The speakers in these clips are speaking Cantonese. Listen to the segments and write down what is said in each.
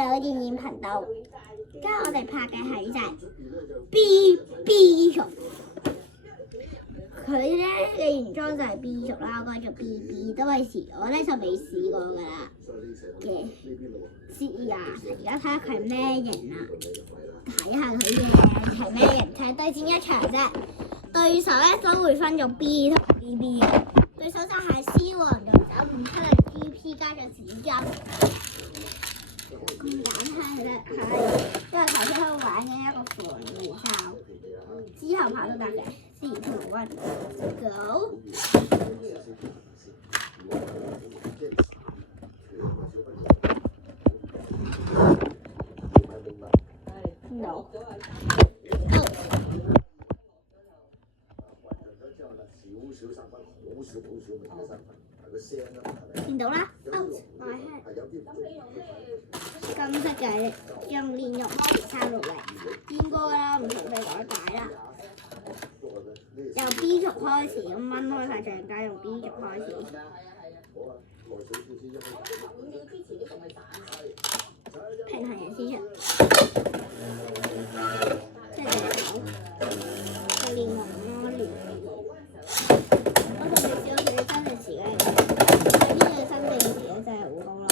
兩個電影頻道，跟住我哋拍嘅係隻 BB 族。佢咧嘅原裝就係 B 族啦，我改做 BB 都係試，我咧就未試過㗎啦嘅。試呀，而家睇下佢係咩型啊？睇下佢嘅係咩型，睇對戰一場啫。對手咧都會分咗 B 同 BB 嘅，對手就係 C 王同9570 GP 加上紫金。咁簡單嘅啫，係因為頭先喺度玩嘅一個防護罩，之後跑都得嘅。3、2、1 go！ No。見到啦 ，out my head。金色嘅用煉獄魔力參入嚟，見過啦，唔同你改解啦。由 B 族開始，咁掹開塊橡膠，用 B 族開始。平衡人先出，即係隻手，係煉獄魔力。我同你試過佢哋真係時嘅，喺呢個新定時咧真係好高咯。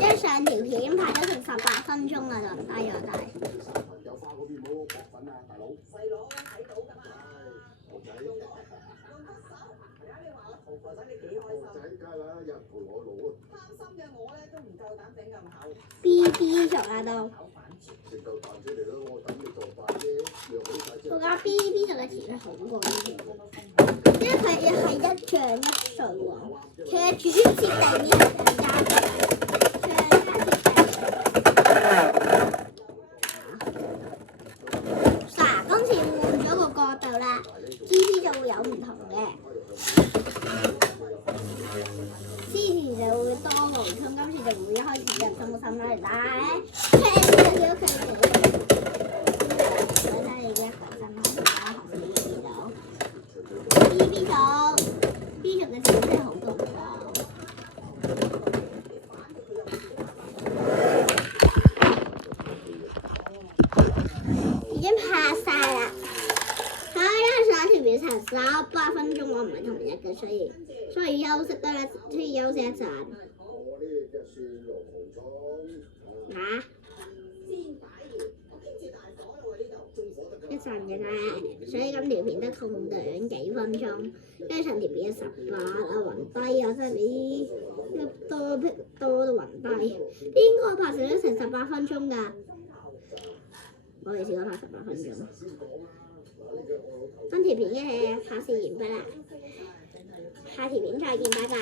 一上條片拍咗成18分鐘啊，就唔低咗大。BB 族啦都。我覺得 BB 族嘅詞語好過呢條，因為佢又係一像一歲喎。佢嘅主設定呢係更加今次換咗個角度啦 ，GP 就會有唔同嘅。之前就會多毛衝，今次就會一開始就中心啦，但係聽到咗佢哋，我睇你嘅頭身開始啦，學你見到 BB 族 ，B 族嘅詞真係好多㗎。已經拍晒啦，因為上一條片成18分鐘，我唔係同日嘅，所以休息得啦，需要休息一陣。一陣嘅啫，所以今條片得咁短幾分鐘，跟住上條片18啊暈低啊，真係比多都暈低。應該拍成咗成18分鐘㗎。我哋試過拍18分鐘，今條片嘅拍攝完畢啦，下條片再見，拜拜。